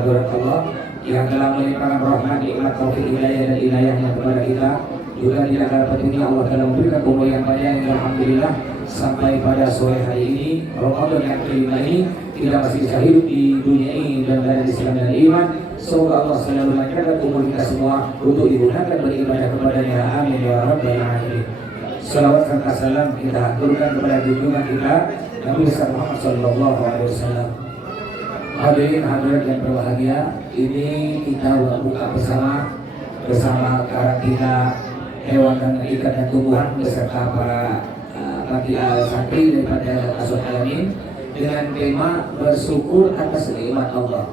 Barakallah yang telah melimpahkan rahmat, nikmat, taufik, hidayah dan inayahnya kepada kita. Juga tidak dapat ini Allah telah memberikan umur yang panjang, alhamdulillah, sampai pada sore hari ini Ramadan yang kelima ini kita masih bisa hidup di dunia ini dan dari Islam dan iman. Semoga Allah selalu melancarkan umur kita semua untuk digunakan beribadah kepadanya. Amin ya rabbal alamin. Salawat serta salam kita turunkan kepada junjungan kita Nabi besar Muhammad sallallahu alaihi wasallam. Hadirin hadirat yang berbahagia, ini kita buka bersama karantina hewan dan ikan dan tumbuhan beserta para santri daripada Asuh Alamin dengan tema bersyukur atas nikmat Allah.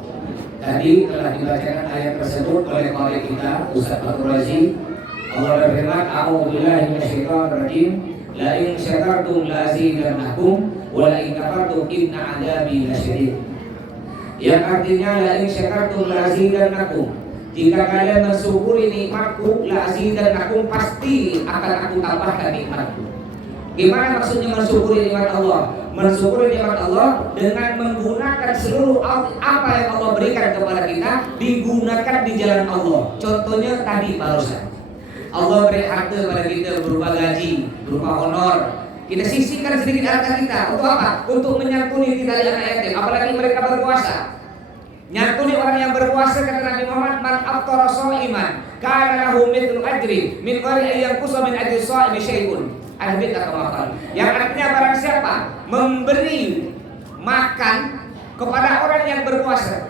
Tadi telah dibacakan ayat tersebut oleh qari kita Ustaz Fatur Razi. Allah berfirman, "A'udzubillahi minasyaitonir rajim. La in syakartum la azidannakum wa la in kafartum inna 'adzabi lasyadid." Yang artinya la in syakartum la azidannakum. Jika kalian mensyukuri nikmatku, la azidannakum, pasti akan aku tambahkan nikmatku. Gimana maksudnya mensyukuri nikmat Allah? Mensyukuri nikmat Allah dengan menggunakan seluruh apa yang Allah berikan kepada kita, digunakan di jalan Allah. Contohnya tadi barusan, Allah beri harta kepada kita berupa gaji, berupa honor. Kita sisihkan sedikit harta kita untuk apa? Untuk menyantuni tali anak yatim, apalagi mereka berpuasa. Nyantuni orang yang berpuasa, kata Nabi Muhammad, man aftara sha'iman kana lahu mithlu ajri min ghairi an yanqusa min ajri sha'imi syai'un. Al-Habib kata, yang artinya barang siapa memberi makan kepada orang yang berpuasa,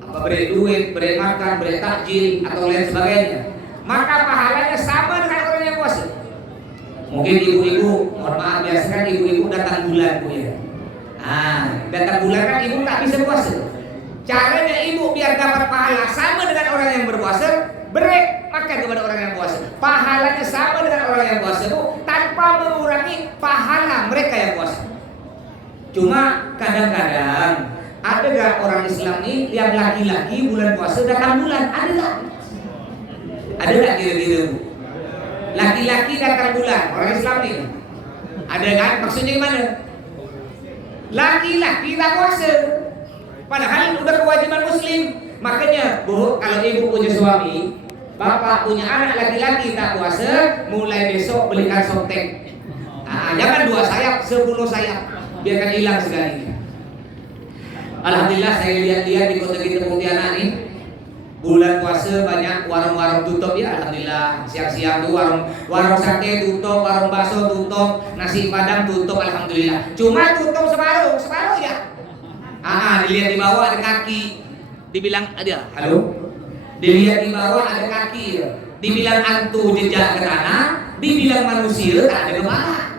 apa beri duit, beri makan, beri takjil atau lain sebagainya, maka pahalanya sama dengan orang yang puasa. Mungkin ibu-ibu, mohon maaf, biasakan ibu-ibu datang bulan, Bu ya. Datang bulan kan ibu tak bisa puasa. Caranya ibu biar dapat pahala sama dengan orang yang berpuasa, beri makan kepada orang yang puasa. Pahalanya sama dengan orang yang puasa, Bu, tanpa mengurangi pahala mereka yang puasa. Cuma kadang-kadang ada gak orang Islam ini yang laki-laki bulan puasa datang bulan? Ada gak? Ada gak kira-kira, Bu? Laki-laki datang bulan, orang Islam ini ada kan? Maksudnya gimana? Laki-laki tak puasa, padahal udah kewajiban muslim. Makanya, Bu, kalau ibu punya suami, bapak punya anak laki-laki tak puasa, mulai besok belikan softtek. Jangan 2 sayap, 10 sayap, biarkan hilang sekali. Alhamdulillah saya lihat-lihat di kota kita Pontianak nih, bulan puasa banyak warung-warung tutup ya. Alhamdulillah, siang-siang tuh warung sate tutup, warung bakso tutup, nasi padang tutup. Alhamdulillah. Cuma tutup separuh ya. Dilihat di bawah ada kaki, dibilang ada halo. Dilihat di bawah ada kaki, dibilang antu jejak ke tanah, dibilang manusia tak ada kepala.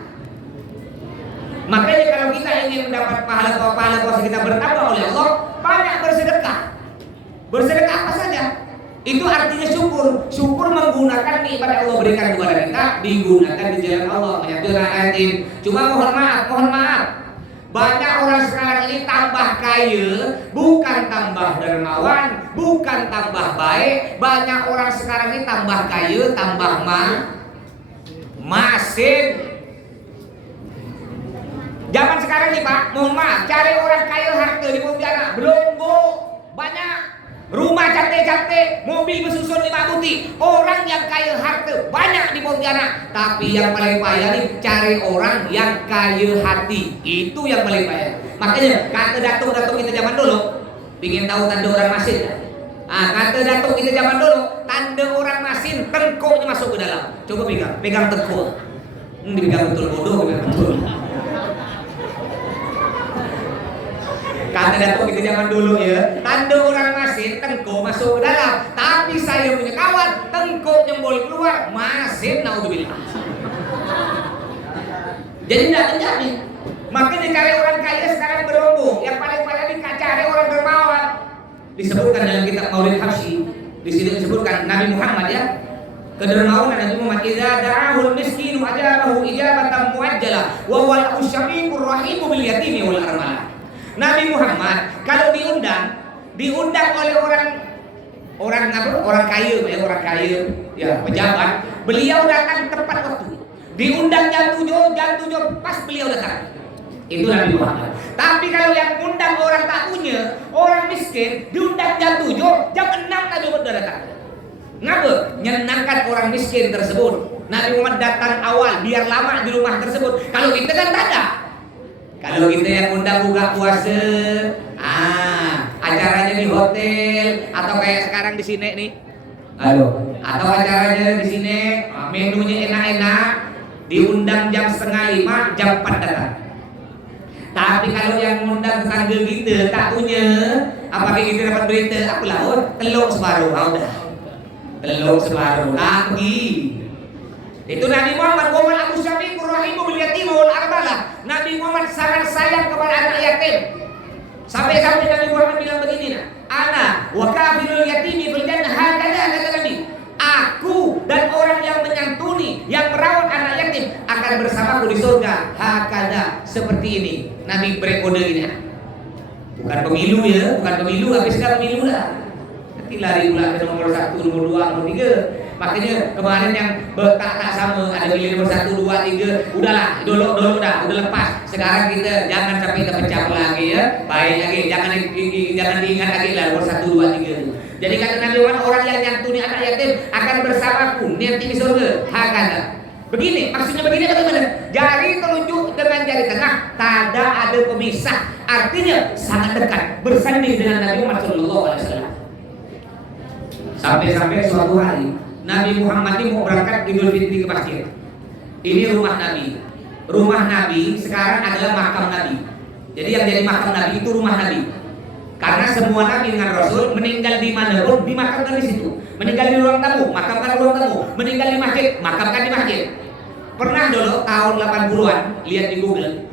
Makanya kalau kita ingin mendapat pahala puasa kita bertambah oleh Allah, banyak bersedekah. Bersedekah apa saja? Itu artinya syukur. Syukur menggunakan nikmat yang Allah berikan kepada kita, digunakan di jalan Allah, menyantuni anak yatim. Cuma mohon maaf. Banyak orang sekarang ini tambah kaya, bukan tambah dermawan, bukan tambah baik. Banyak orang sekarang ini tambah kaya, tambah masin. Zaman sekarang nih Pak, mohon maaf, cari orang kaya harta di Pontianak belum, Bu. Banyak rumah cantik-cantik, mobil bersusun 5 buti. Orang yang kaya harta banyak di Pontianak, tapi yang paling payah nih cari orang yang kaya hati. Itu yang paling payah. Makanya kata datuk kita zaman dulu, ingin tahu tanda orang masin. Kata datuk kita zaman dulu, tanda orang masin, tengkuknya masuk ke dalam. Coba pegang tengkuk. Dipegang betul, bodoh, pegang betul. Kata datuk kita zaman dulu ya, tanda orang masin, tengkuk masuk ke dalam. Tapi saya punya kawan, tengkuk jembol keluar, masin, naudzubillah. Jadi tidak terjadi. Makanya cari orang kaya sekarang berombo. Yang paling payah cari orang dermawan. Disebutkan dalam kitab Maulid Habsyi, di sini disebutkan Nabi Muhammad ya, kedermawanan Nabi Muhammad, idza da'ahul miskinu ajabahu ijabatan muajjalah wa wal usyaqiqur rahimu bil yatimi wal armalah. Nabi Muhammad kalau diundang oleh orang kaya ya, pejabat, beliau datang tepat waktu. Diundang jam 7 pas beliau datang. Itu Nabi Muhammad. Tapi kalau yang undang orang tak punya, orang miskin, diundang jam 7, jam 6 Nabi Muhammad sudah datang. Ngapa? Nyenangkan orang miskin tersebut. Nabi Muhammad datang awal biar lama di rumah tersebut. Kalau kita kan tak ada. Kalau kita yang undang buka puasa, acaranya di hotel atau kayak sekarang di sini nih. Halo. Atau acaranya di sini, menunya enak-enak, diundang jam 4:30, jam 4 datang. Tapi kalau yang undang tetangga kita tak punya, apakah kita dapat berita? Aku laut, telur separuh, udah. Telur separuh, pergi. Itu Nabi Muhammad Abu Syafiq rahimu bil yatim wal arbalah. Nabi Muhammad sangat sayang kepada anak yatim. Sampai-sampai Nabi Muhammad bilang begini, ana wa kafirul yatimi fil jannah, hakada kata Nabi. Aku dan orang yang menyantuni, yang merawat anak yatim akan bersamaku di surga. Hakada, seperti ini. Nabi beri kode ini. Bukan pemilu ya, bukan pemilu, habis dah pemilu lah. Nanti lari pula ke nomor 1, nomor 2, nomor 3. Makanya kemarin yang tak sama, ada pilih nomor 1, 2, 3, udahlah, dulu dah, udah lepas. Sekarang kita jangan sampai terpecah lagi ya, baik lagi, jangan diingat lagi lah nomor 1, 2, 3 itu. Jadi kata Nabi Muhammad, orang yang nyantuni anak yatim akan bersamaku nanti di surga. Hakana. Begini, maksudnya begini bagaimana? Jari telunjuk dengan jari tengah, tak ada pemisah. Artinya sangat dekat, bersanding dengan Nabi Muhammad SAW. Sampai-sampai suatu hari Nabi Muhammad ini mau berangkat Idul Fitri ke masjid. Ini rumah Nabi. Rumah Nabi sekarang adalah makam Nabi. Jadi yang jadi makam Nabi itu rumah Nabi. Karena semua Nabi dengan Rasul meninggal di mana pun dimakamkan di situ. Meninggal di ruang tamu, makamkan ruang tamu. Meninggal di masjid, makamkan di masjid. Pernah dulu tahun 80-an lihat di Google,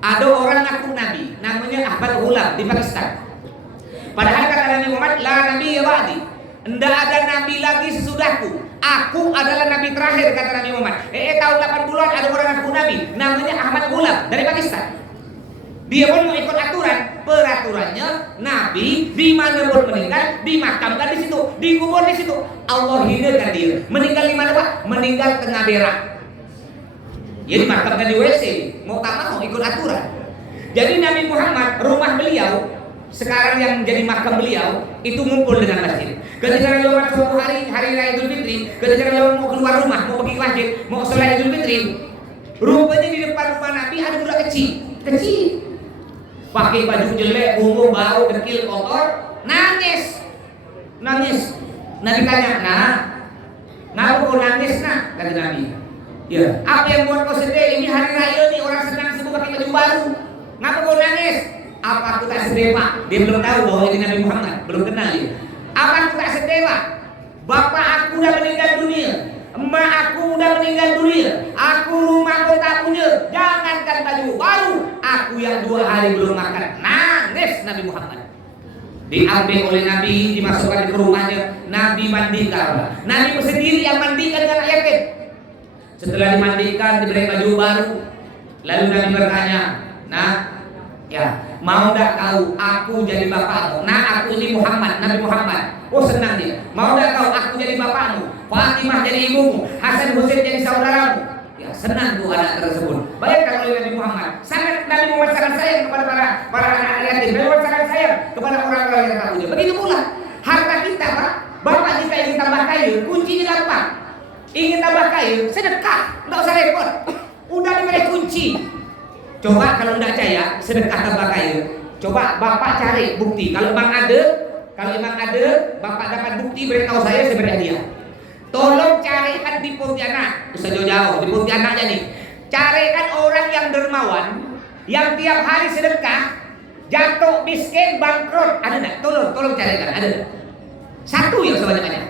ada orang ngaku Nabi, namanya Ahmad Ghulam di Pakistan. Padahal kata Nabi Muhammad, la Nabi ya ba'di. Tidak ada nabi lagi sesudahku. Aku adalah nabi terakhir, kata Nabi Muhammad. Tahun 80-an ada orang ngaku nabi, namanya Ahmad Ghulam dari Pakistan. Dia pun mengikut aturan. Peraturannya nabi dimanapun meninggal dimakamkan di situ, dikubur di situ. Allah hinakan dia. Meninggal di mana Pak? Meninggal tengah berak. Ya dimakamkan di WC. Mau tak mau ikut aturan. Jadi Nabi Muhammad, rumah beliau sekarang yang jadi makam beliau itu ngumpul dengan masjid. Ketika Nabi Muhammad suatu hari raya Idul Fitri, ketika Nabi Muhammad mau keluar rumah, mau pergi ke masjid, mau sholat Idul Fitri, rupanya di depan rumah Nabi ada budak kecil, pakai baju jelek, ungu, bau, dekil, kotor, nangis. Nabi tanya, kenapa kau nangis nak? Kata Nabi. Ya, apa yang buat kau sedih? Ini hari raya nih, orang senang semua pakai baju baru. Kenapa kau nangis? Apa aku tak sedih Pak? Dia belum tahu bahwa ini Nabi Muhammad, belum kenal dia. Apa aku tak sedih Pak? Bapak aku udah meninggal dunia, emak aku udah meninggal dunia, aku rumah pun tak punya, jangankan baju baru, aku yang 2 hari belum makan. Nangis Nabi Muhammad. Diambil oleh Nabi, dimasukkan ke rumahnya, Nabi mandikan. Nabi sendiri yang mandikan dengan anak yatim. Setelah dimandikan, diberi baju baru, lalu Nabi bertanya, ya, mau tak tahu aku jadi bapakmu? Aku ini Muhammad, Nabi Muhammad. Oh senang dia. Mau tak tahu aku jadi bapakmu? Fatimah jadi ibumu, Hasan Husain jadi saudaramu. Ya senang tuh anak tersebut. Bayangkan oleh Nabi Muhammad. Nabi Muhammad sangat sayang kepada para anak yatim. Nabi Muhammad sangat sayang kepada orang-orang yang tak punya. Begitu pula harta kita Pak. Bapak jika ingin tambah kaya, kuncinya gampang. Ingin tambah kaya, sedekah, nggak usah repot. Udah diberi kunci. Coba kalau tidak percaya sedekah tambah kaya, coba Bapak cari bukti. Kalau memang ada, Bapak dapat bukti, beritahu saya beri hadiah. Tolong carikan di Pontianak, usah jauh-jauh, di Pontianak aja nih. Carikan orang yang dermawan, yang tiap hari sedekah, jatuh miskin, bangkrut, ada nggak? Tolong carikan, ada nggak? Satu yang sebanyak-banyak.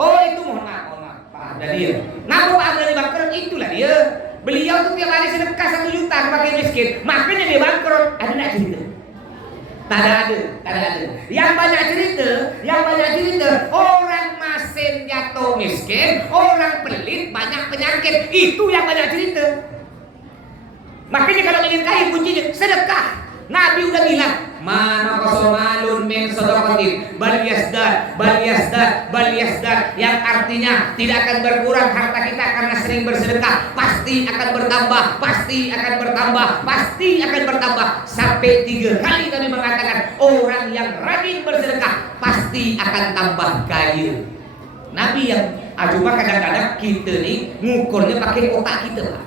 Oh itu mohon maaf, Pak, ada dia. Ngapa Pak Abdul bangkrut? Itulah dia. Beliau tuh tiap hari sedekah 1 juta kepada miskin, makanya dia bangkrut. Ada nggak cerita? Tak ada. Yang banyak cerita, orang masin jatuh miskin, orang pelit banyak penyakit. Itu yang banyak cerita. Makanya kalau ingin kaya kuncinya sedekah. Nabi udah bilang, Mana kosomalun min sodokotin bal yasdad yang artinya tidak akan berkurang harta kita karena sering bersedekah, pasti akan bertambah sampai 3 kali kami mengatakan orang yang rajin bersedekah pasti akan tambah kaya. Nabi yang cuma kadang-kadang kita nih ngukurnya pakai otak kita, Pak.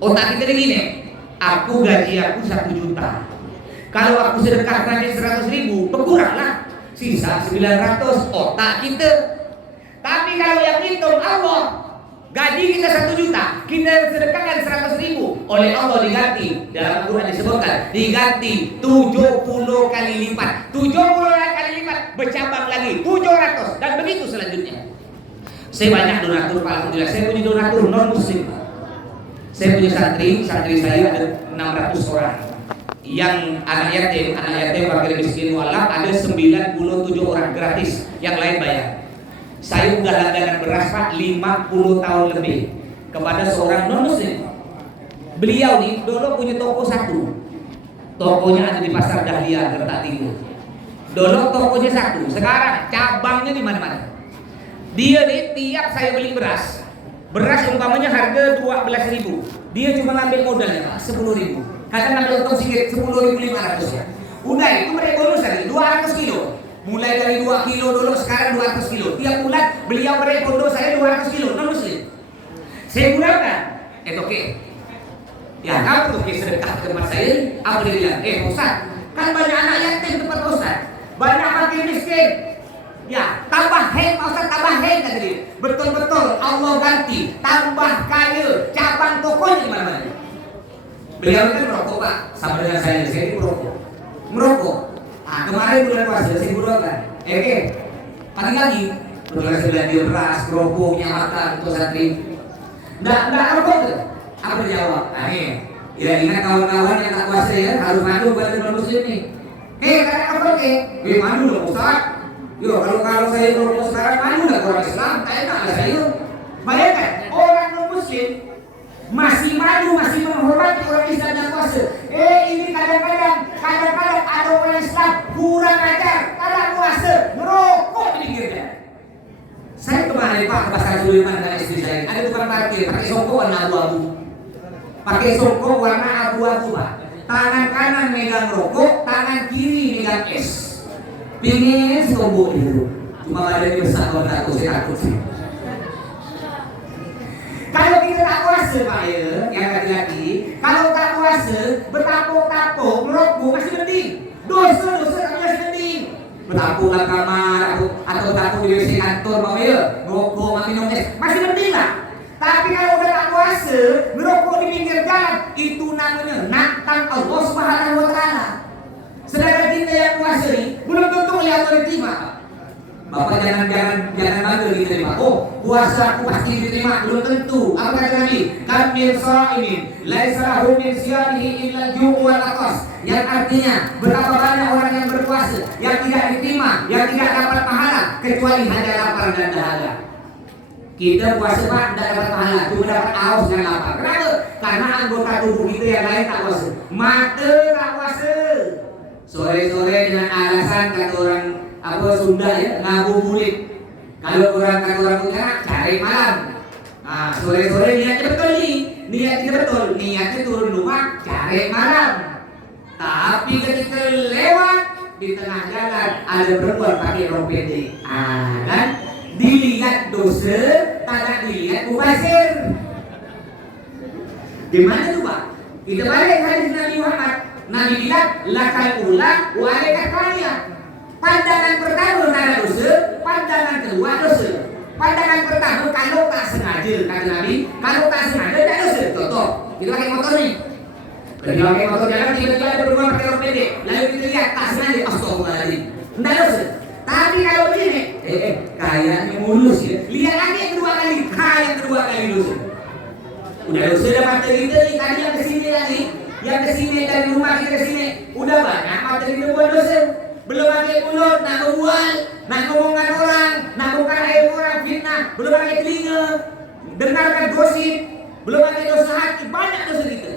Otak kita begini, aku gaji aku 1 juta. Kalau aku sedekah tadi 100.000, berkuranglah sisa 900 otak kita. Tapi kalau yang hitung Allah, gaji kita 1 juta, kita sedekahkan 100.000, oleh Allah diganti. Dalam Quran disebutkan diganti 70 kali lipat, 70 kali lipat bercabang lagi 700 dan begitu selanjutnya. Saya banyak donatur, alhamdulillah. Saya punya donatur non muslim. Saya punya santri saya ada 600 orang. Yang anak yatim fakir miskin mualaf ada 97 orang gratis, yang lain bayar. Saya udah langganan beras Pak 50 tahun lebih kepada seorang non muslim. Beliau nih dulu punya toko satu, tokonya ada di Pasar Dahlia Gertak Timur. Dulu tokonya satu, sekarang cabangnya di mana-mana. Dia nih tiap saya beli beras umpamanya harga 12.000, dia cuma ngambil modalnya 10.000. Kadang ngambil untung sedikit 10.500 ya. Udah itu mereka bonus lagi 200 kilo. Mulai dari 2 kilo dulu sekarang 200 kilo. Tiap bulan beliau beri bonus saya 200 kilo non muslim. Saya gunakan. Oke. Ya kamu tuh sedekah ke tempat saya. Apa dia bilang? Ustaz, kan banyak anak yatim di tempat Ustaz. Banyak fakir miskin. Ya, tambah heng Ustaz, tambah heng kata dia. Betul-betul Allah ganti, tambah kaya, cabang tokonya di mana-mana. Beliau kan merokok Pak, sama dengan saya ini merokok. Kemarin bulan puasa saya burukan. Pagi lagi, kebetulan saya belanja beras, kerupuknya makan untuk santri. Nggak merokok tuh. Apa jawab? Ya ingat kawan-kawan yang tak puasa ya harus madu buat non muslim nih. Karena apa madu dong Ustaz. Yo kalau saya merokok sekarang madu nggak orang Islam, tak enak lah saya. Bayangkan orang non muslim masih maju, masih menghormati orang Islam yang puasa. Ini kadang-kadang ada orang Islam kurang ajar, kadang puasa merokok di pinggirnya. Saya kemarin Pak ke Pasar Sulaiman dengan istri saya, ada tukang parkir pakai songkok warna abu-abu. Pak. Tangan kanan megang rokok, tangan kiri megang es. Pingin sombong itu. Cuma badannya besar, kalau takut sih. Kalau kita tak puasa Pak ya, yang laki-laki, kalau tak puasa, bertapuk-tapuk, merokok masih mending. Dosa masih mending. Bertapuk dalam kamar atau bertapuk di WC kantor Pak ya, merokok, minum es, masih mending lah. Tapi kalau udah tak puasa, merokok di pinggir jalan, itu namanya nantang Allah Subhanahu wa taala. Sedangkan kita yang puasa ini belum tentu oleh Allah diterima. Bapak jangan bangga diterima. Puasa aku pasti diterima, belum tentu. Apa kata Nabi? Kam min sha'imin laisa lahu min siyamihi illa al-ju' wal 'atas. Yang artinya betapa banyak orang yang berpuasa yang tidak diterima, yang tidak dapat pahala kecuali hanya lapar dan dahaga. Kita puasa Pak tidak dapat pahala, cuma dapat haus dan lapar. Kenapa? Karena anggota tubuh kita yang lain tak puasa. Mata tak puasa. Sore-sore dengan alasan kata orang Sunda ya, ngabuburit. Kalau orang kata orang Utara cari malam. Sore-sore niatnya betul nih, niatnya turun rumah cari malam. Tapi ketika lewat di tengah jalan ada perempuan pakai rok pendek, kan dilihat dosa, tak dilihat mubazir. Gimana tuh Pak? Kita balik hadis Nabi Muhammad. Nabi bilang lakal ula wa alaikal kaya. Pandangan pertama nara dosa, pandangan kedua dosa. Pandangan pertama kalau tak sengaja kata Nabi, kalau tak sengaja tak dosa. Contoh, kita pakai motor nih. Kita pakai motor jalan tiba-tiba ada berdua pakai rok pendek, lalu kita lihat tak sengaja, astagfirullahaladzim, tidak dosa. Tapi kalau begini, kayaknya mulus ya. Lihat lagi yang kedua kali, yang kedua kali dosa. Udah dosa dapat dari kita nih, tadi yang kesini lagi, yang kesini dari rumah kita kesini, udah banyak materi kita buat dosa. Belum pakai mulut, nak berbual, nak ngomongan orang, nak bukan aib orang, fitnah, belum pakai telinga, dengarkan gosip, belum pakai dosa hati, banyak dosa kita.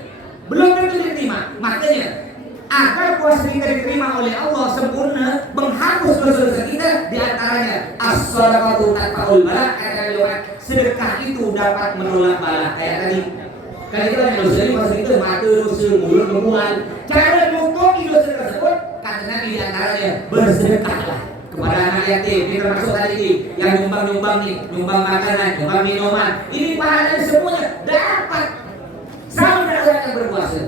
Belum tentu diterima. Makanya agar puasa kita diterima oleh Allah sempurna, menghapus dosa-dosa kita, di antaranya as-shadaqatu tatfa'ul bala, kata beliau, sedekah itu dapat menolak bala. Kayak tadi kan itu kan dosa ini maksud itu mata, dosa, mulut, membual. Cara menutupi dosa tersebut kata Nabi di antaranya bersedekahlah kepada anak yatim. Ini termasuk tadi ini yang nyumbang nih, nyumbang makanan, nyumbang minuman. Ini pahalanya semuanya dapat sama dengan orang yang berpuasa.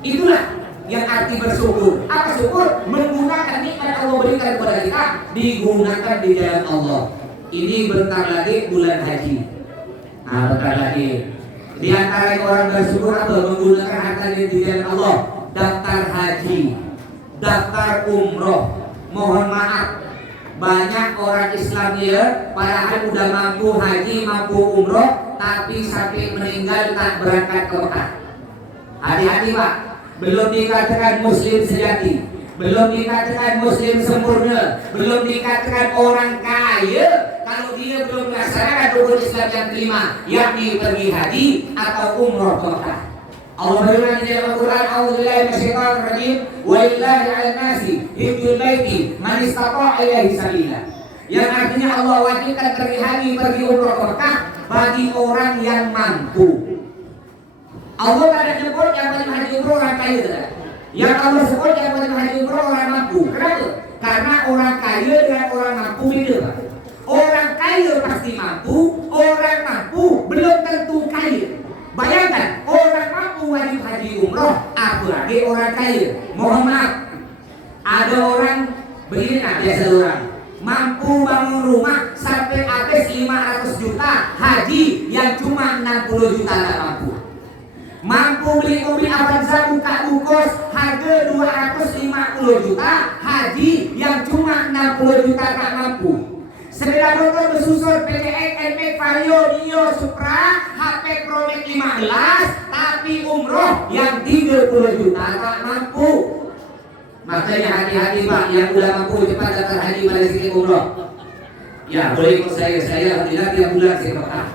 Itulah yang arti bersyukur. Apa syukur? Menggunakan nikmat Allah berikan kepada kita, digunakan di jalan Allah. Ini bentar lagi bulan haji. Nah, bentar lagi. Di antara orang bersyukur apa? Menggunakan harta di jalan Allah. Daftar haji, daftar umroh. Mohon maaf, banyak orang Islam ya, padahal udah mampu haji, mampu umroh, tapi sampai meninggal tak berangkat ke Mekah. Hati-hati Pak. Belum dikatakan muslim sejati, belum dikatakan muslim sempurna, belum dikatakan orang kaya kalau dia belum melaksanakan rukun Islam yang kelima, yakni pergi haji atau umroh ke Mekah. Allah berfirman di dalam Al-Quran, "A'udzubillahi minasyaitonir rajim, wa lillahi 'alan nasi hajjul baiti man istata'a ilaihi sabila." Yang artinya Allah wajibkan pergi haji, pergi umroh ke Mekah bagi orang yang mampu. Allah tidak nyebut yang wajib haji umroh orang kaya tidak. Yang Allah sebut yang wajib haji umroh orang mampu. Kenapa? Karena orang kaya dan orang mampu beda. Orang kaya pasti mampu, orang mampu belum tentu kaya. Bayangkan, orang mampu wajib haji umroh, apalagi orang kaya. Mohon maaf, ada orang begini, nah biasa orang mampu bangun rumah sampai habis 500 juta haji, yang cuma 60 juta tak mampu. Mampu beli mobil Avanza buka bungkus harga 250 juta haji, yang cuma 60 juta tak mampu. Sepeda motor bersusun PTX, NMAX, Vario, Nio, Supra, HP Pro Max 15, tapi umroh yang 30 juta tak mampu. Makanya hati-hati Pak, yang udah mampu cepat daftar haji pada sini umroh. Ya boleh ikut saya alhamdulillah tiap bulan saya ke Mekah.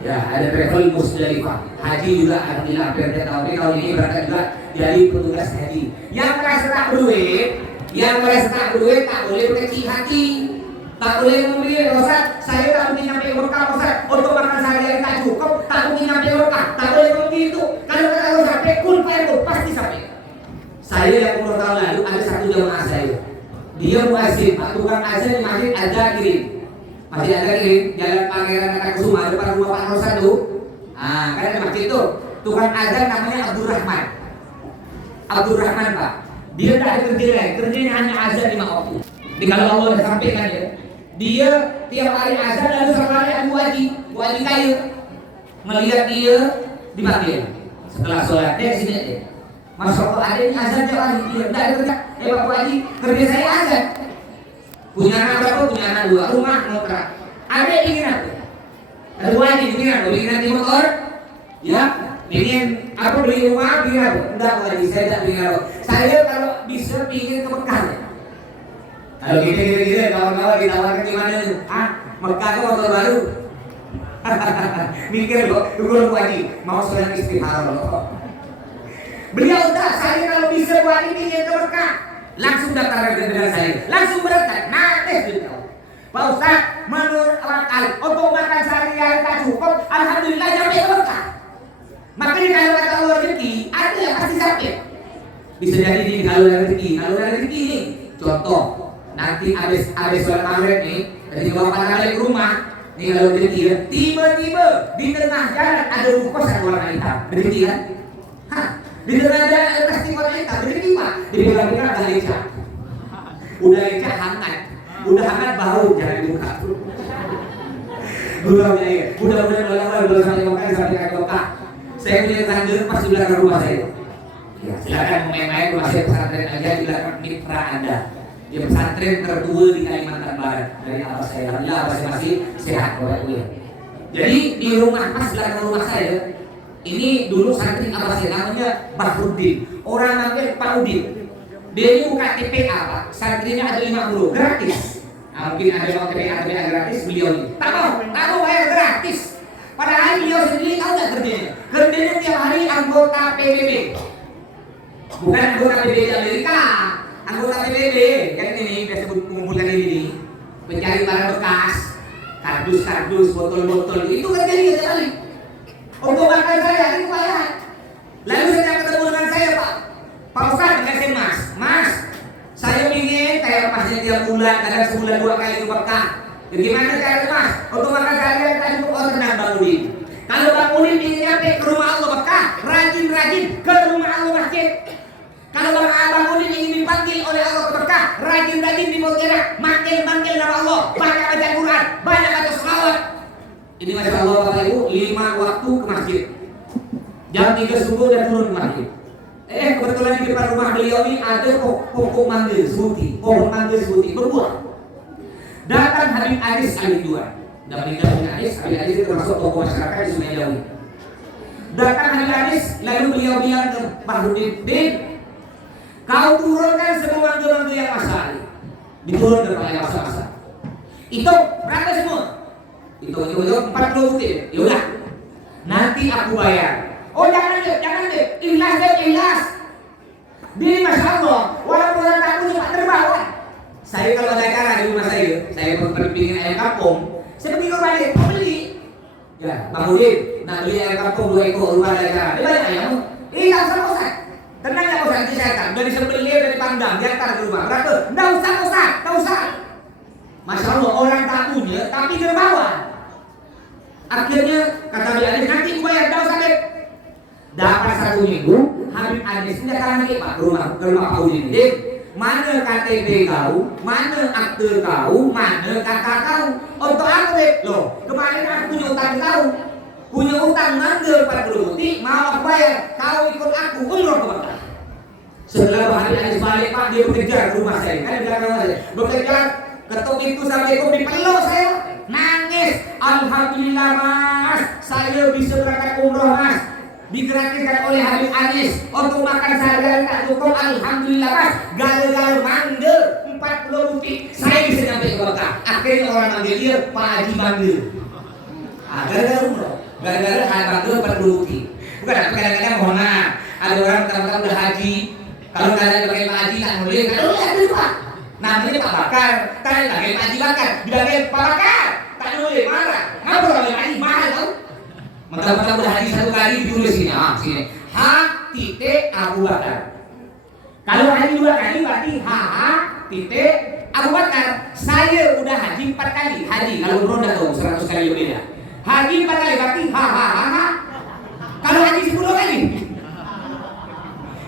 Ya, ada travel Musdalifah. Haji juga alhamdulillah hampir tiap tahun ini berangkat juga jadi petugas haji. Yang merasa tak berduit tak boleh berkecil hati. Tak boleh membeli, Ustaz, saya tak mungkin sampai Mekah, Ustaz, untuk makan sehari-hari tak cukup, tak mungkin sampai Mekah. Tak boleh begitu. Kalau kata sampai kun itu pasti sampai. Saya yang umur tahun lalu ada satu jamaah saya. Dia muazzin, tukang azan di masjid ada kirim. Masih ada kirim, Jalan Pangeran Kartakusuma depan rumah Pak Rosan tuh. Ah, kan ada masjid tuh. Tukang azan namanya Abdurrahman. Abdurrahman Pak. Dia tak ada kerja lain, kerjanya hanya azan 5 waktu. Jadi kalau Allah sampaikan dia tiap hari azan lalu satu hari ada wajib kayu. Melihat dia dipanggil. Setelah sholat dia sini aja. Masya Allah, ada ini azan tiap hari, dia tidak ada kerja. Pak Haji, kerja saya azan. Punya anak berapa? Punya anak 2, rumah ngontrak. Ada ingin apa? Ada wajib ingin apa? Ingin nanti motor? Ya, ingin apa beli rumah? Ingin apa? Enggak wajib, saya tidak ingin apa. Saya kalau bisa ingin ke Mekah. Kalau kita kawan-kawan ditawarkan gimana nih? Mekah itu motor baru. Mikir loh, tunggu wajib. Mau sholat istighfar loh. Beliau tak, saya kalau bisa wajib ingin ke Mekah. Langsung daftar dengan saya, langsung berangkat. Nanti sudah. Pak Ustaz, menurut akal untuk makan sehari-hari tak cukup, alhamdulillah sampai ke Mekah. Makanya kalau kata Allah rezeki, ada yang pasti sampai. Bisa jadi nih kalau ada rezeki nih. Contoh, nanti habis sholat maghrib nih, dari bapak balik ke rumah. Nih kalau rezeki ya, tiba-tiba di tengah jalan ada rukosan warna hitam. Rezeki kan? Di tengah jalan ada pasti warna hitam. Rezeki Pak. Dibilang-bilang ada lecah. Udah lecah hangat. Udah hangat bau jangan dibuka. Mudah-mudahan belum sampai Mekah sampai ke Mekah. Saya punya tetangga pas di belakang rumah saya. Ya, silakan main-main rumah saya pesantren aja di belakang mitra Anda. Dia pesantren tertua di Kalimantan Barat dari abah saya. Alhamdulillah abah saya masih sehat ya. Jadi di rumah pas belakang rumah saya ini dulu santri abah saya namanya Bahruddin. Orang namanya Pak Udin. Dia ini buka TPA Pak. Santrinya ada 50 gratis. Nah, mungkin ada yang TPA gratis beliau ini. Tak mau bayar gratis. Padahal beliau sendiri tahu nggak kerjanya? Kerjanya tiap hari anggota PBB. Bukan anggota PBB Amerika, anggota PBB yang ini kita sebut mengumpulkan ini, mencari barang bekas, kardus, botol-botol itu kan jadi kali. Untuk makan saya itu bayar. Lalu saya ketemu dengan saya Pak Ustadz kasih Mas, saya ingin kayak pasnya tiap bulan, kadang sebulan 2 kali itu berkah. Bagaimana cara Mas? Untuk makan saya tadi tenang Bang Udin. Kalau Bang Udin ingin nyampe ke rumah Allah berkah, rajin-rajin ke rumah Allah masjid. Kalau Bang Udin ingin dipanggil oleh Allah berkah, rajin-rajin di Mutiara, manggil nama Allah, banyak baca Quran, banyak baca selawat. Ini Masya Allah Bapak Ibu, 5 waktu ke masjid. Jam 3 subuh dan turun ke masjid. Kebetulan di depan rumah beliau ini ada pokok mangga sebuti, pohon mangga sebuti berbuah. Datang Habib Anis Aliduan. Dan meninggal Habib Anis itu termasuk tokoh masyarakat di Sungai Jawi. Datang Habib Anis, lalu beliau bilang ke Pak Hudin, kau turunkan semua mangga-mangga yang masalah. Diturunkan oleh masa-masa. Itu berapa semua? Itu 40 butir. Yaudah, nanti aku bayar. Oh jangan deh, ikhlas. Di Masya Allah, walaupun orang tak punya Pak Terbawa. Saya kalau ada acara di rumah saya berpikir ayam kampung. Saya pergi ke balik, mau beli. Ya, Bang Udin, nak beli ayam kampung 2 ekor rumah ada acara. Dia banyak ayam. Tak usah Ustaz. Tenang ya Ustaz, nanti saya akan. Dari sembelih dari pandang, diantar ke rumah. Berapa? Tak usah. Masya Allah, orang tak punya, tapi dermawan. Akhirnya kata Habib Anis, nanti bayar, tak usah Beb. Dapat 1 minggu, Habib Anis ini datang lagi Pak ke rumah Pak Udin. Mana KTP kau, mana akte kau, mana kakak kau. Untuk apa Beb? Loh, kemarin aku punya utang kau. Punya utang mangga 40 butir, mau aku bayar. Kau ikut aku, umroh ke Mekah. Setelah Pak Habib Anis balik Pak, dia bekerja ke rumah saya. Kan di belakang saya. Bekerja, ketuk itu sampai itu dipeluk saya. Nangis, alhamdulillah Mas, saya bisa berangkat umroh Mas. Digratiskan oleh Habib Anis untuk makan sehari tak cukup, alhamdulillah Mas. Gara-gara mangga 40 butir, saya bisa nyampe ke Mekah. Akhirnya orang manggil dia Pak Haji Mangga. Gara-gara umroh, gara-gara mangga 40 butir. Bukan, kadang-kadang mohon maaf, ada orang pertama-tama udah haji. Kalau kalian pakai Pak Haji tak boleh, kalau ada Pak. Namanya Pak Bakar, kalian pakai Pak Haji Bakar, bilangnya Pak Bakar, tak boleh marah. Ngapa kalau Pak Haji marah tau? Mentang-mentang udah haji 1 kali ditulis sini, sini. Abu Bakar. Kalau haji 2 kali berarti Abu Bakar. Saya udah haji 4 kali. Haji kalau umroh dah tahu 100 kali berbeda. Haji 4 kali berarti Kalau haji 10 kali.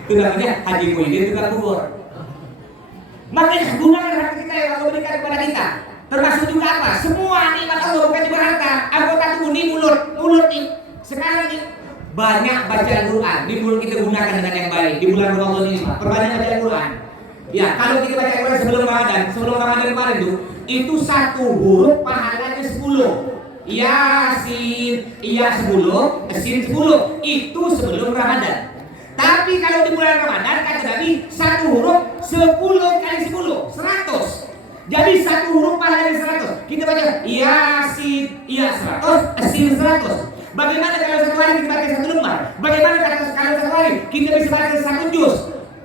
Itu namanya haji Muhyiddin itu kan kubur. Makanya gunakan hak kita yang Allah berikan kepada kita. Termasuk juga apa? Semua nikmat Allah bukan cuma harta. Anggota tubuh ini mulut nih. Sekarang nih banyak bacaan Quran. Di mulut kita gunakan dengan yang baik. Di bulan Ramadan ini perbanyak bacaan Quran. Ya, kalau kita baca Quran sebelum Ramadan kemarin itu 1 huruf pahalanya 10. Yasin, iya 10, Sin 10. Itu sebelum Ramadan. Tapi kalau di bulan Ramadan kata Nabi 1 huruf 10 kali 10, 100. Jadi 1 huruf pahalanya 100. Kita baca Yasin, iya 100, Sin 100. Bagaimana kalau 1 hari kita baca 1 lembar? Bagaimana kalau 1 hari kita bisa baca 1 juz?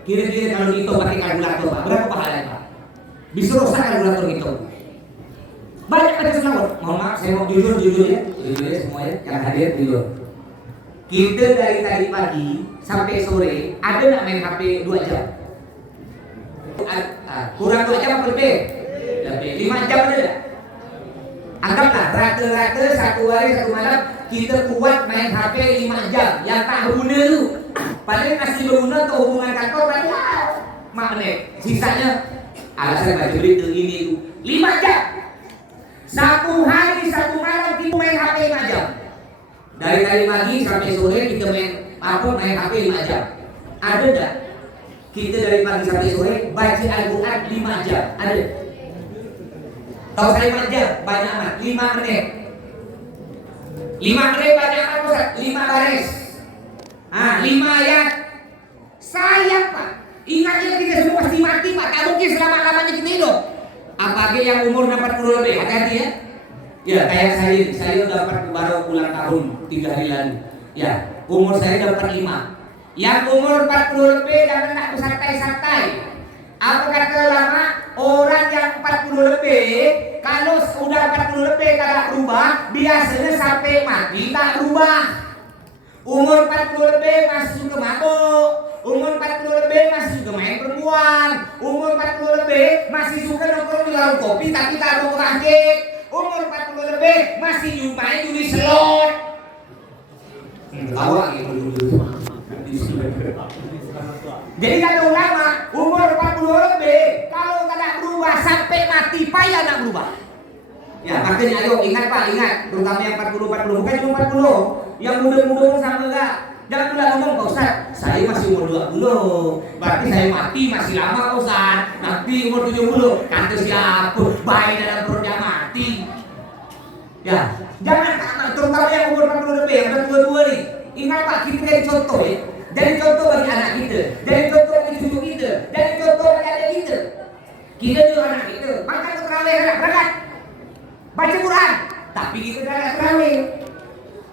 Kira-kira kalau dihitung pakai kalkulator Pak, berapa pahalanya Pak? Bisa rusak kalkulator itu. Banyak baca selawat. Mohon maaf, saya mau jujur ya semuanya yang hadir jujur. Kita dari tadi pagi sampai sore ada nggak main HP 2 jam? Kurang 2 jam apa lebih? 5 jam ada nggak? Anggaplah rata-rata 1 hari 1 malam kita kuat main HP 5 jam. Yang tak berguna tu, padahal masih berguna untuk hubungan kantor berarti 5 menit. Sisanya alasan baca berita ini tu 5 jam. 1 hari 1 malam kita main HP 5 jam. Dari tadi pagi sampai sore kita main HP 5 jam. Ada tak? Kita dari pagi sampai sore baca Al-Quran 5 jam. Ada? Tahu saya 5 jam? Banyak amat. 5 menit. 5 menit banyak amat Ustaz. 5 baris. 5 ayat. Sayang Pak. Ingatnya kita semua pasti mati Pak. Tak mungkin selama-lamanya kita hidup. Apalagi yang umur 40 lebih. Hati-hati ya. Ya kayak saya dapat baru ulang tahun 3 hari lalu. Ya, umur saya dapat 5. Yang umur 40 lebih jangan nak bersantai-santai. Apa kata ulama? Orang yang 40 lebih, kalau sudah 40 lebih tak berubah, biasanya sampai mati tak berubah. Umur 40 lebih masih suka mabuk, umur 40 lebih masih suka main perempuan, umur 40 lebih masih suka nongkrong di warung kopi tapi tak rokok anjing, umur 40 lebih masih main judi slot. Awak gitu. Jadi kata ulama, umur 40 lebih kalau tak berubah sampai mati payah nak berubah. Ya, makanya ayo ingat Pak, ingat, terutama yang 40 bukan cuma 40, yang muda-muda pun sama enggak. Jangan pula ngomong Pak Ustaz, saya masih umur 20, berarti saya mati masih lama Pak Ustaz. Nanti umur 70, kata siapa? Bayi dalam perutnya mati. Ya, jangan terutama yang umur 40 lebih, yang udah tua-tua nih. Ingat Pak, kita jadi contoh ya. Jadi contoh bagi anak kita, jadi contoh bagi cucu kita, jadi contoh bagi adik kita. Kita juga anak kita, maka terawih berangkat. Baca Quran, tapi kita tidak terawih.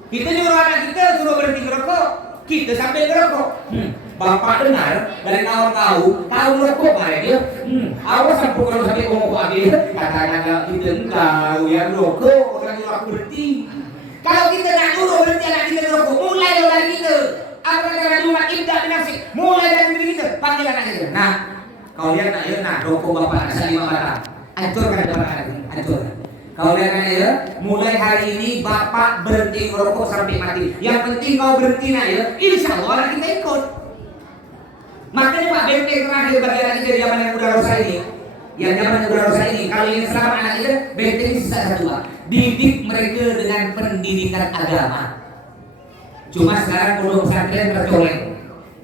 Kita nyuruh anak kita suruh berhenti ngerokok, kita sampai ngerokok. Bapak dengar dari kawan kau ngerokok bareng dia. Awas sampai kalau sampai ngomong dia, katanya kita engkau yang ngerokok, orang nyuruh aku berhenti. Kalau kita nak nyuruh berhenti anak kita ngerokok, mulai dari kita. Apa kata rumah indah binasik, mulai dari diri kita, panggil anak kita. Nah, kau lihat nak ya, nah rokok bapak asal 5 batang, hancurkan depan anak ini, hancurkan. Kau lihat kan ya, mulai hari ini bapak berhenti merokok sampai mati. Yang penting kau berhenti nak ya, insya Allah anak kita ikut. Makanya Pak benteng terakhir bagi anak kita zaman yang udah rosa ini, yang zaman yang udah rosa ini, kalau ingin selamat anak kita, benteng sisa satu Pak. Didik mereka dengan pendidikan agama. Cuma sekarang pondok pesantren tercolek.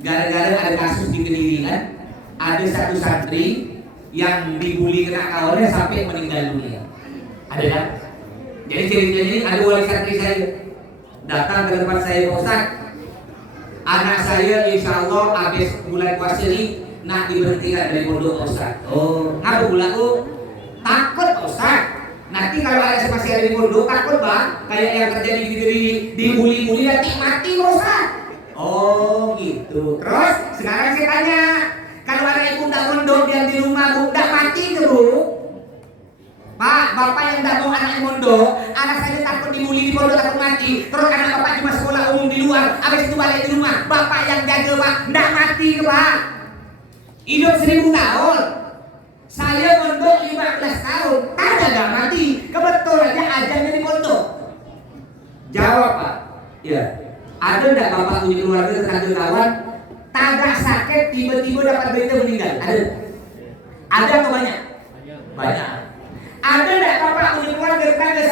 Gara-gara ada kasus di Kediri kan, ada satu santri yang dibully kena kawannya sampai meninggal dunia. Ada kan? Jadi ceritanya ini ada wali santri saya datang ke tempat saya, Pak Ustaz, anak saya insya Allah habis bulan puasa ini nak diberhentikan dari pondok Pak Ustaz. Oh, ngapa pula aku? Takut Pak Ustaz. Nanti kalau ada masih ada di pondok takut Bang, kayak yang terjadi di dibully-bully nanti mati Pak Ustaz. Oh gitu. Terus sekarang saya tanya, kalau ada ibu tak pondok dia di rumah Bu, tak mati ke Bu? Pak, bapak yang tidak mau anak mondok, anak saya takut dibully di pondok takut mati. Terus anak bapak cuma sekolah umum di luar, habis itu balik di rumah. Bapak yang jaga Pak, tidak mati ke Pak? Hidup 1000 tahun. Saya mondok 15 tahun, ada nggak mati? Kebetulan ajarnya di pondok. Jawab Pak. Ya. Ada nggak bapak punya keluarga tetangga kawan tabrak sakit tiba-tiba dapat berita meninggal? Ada? Ada atau banyak? Banyak. Ada nggak bapak punya keluarga tetangga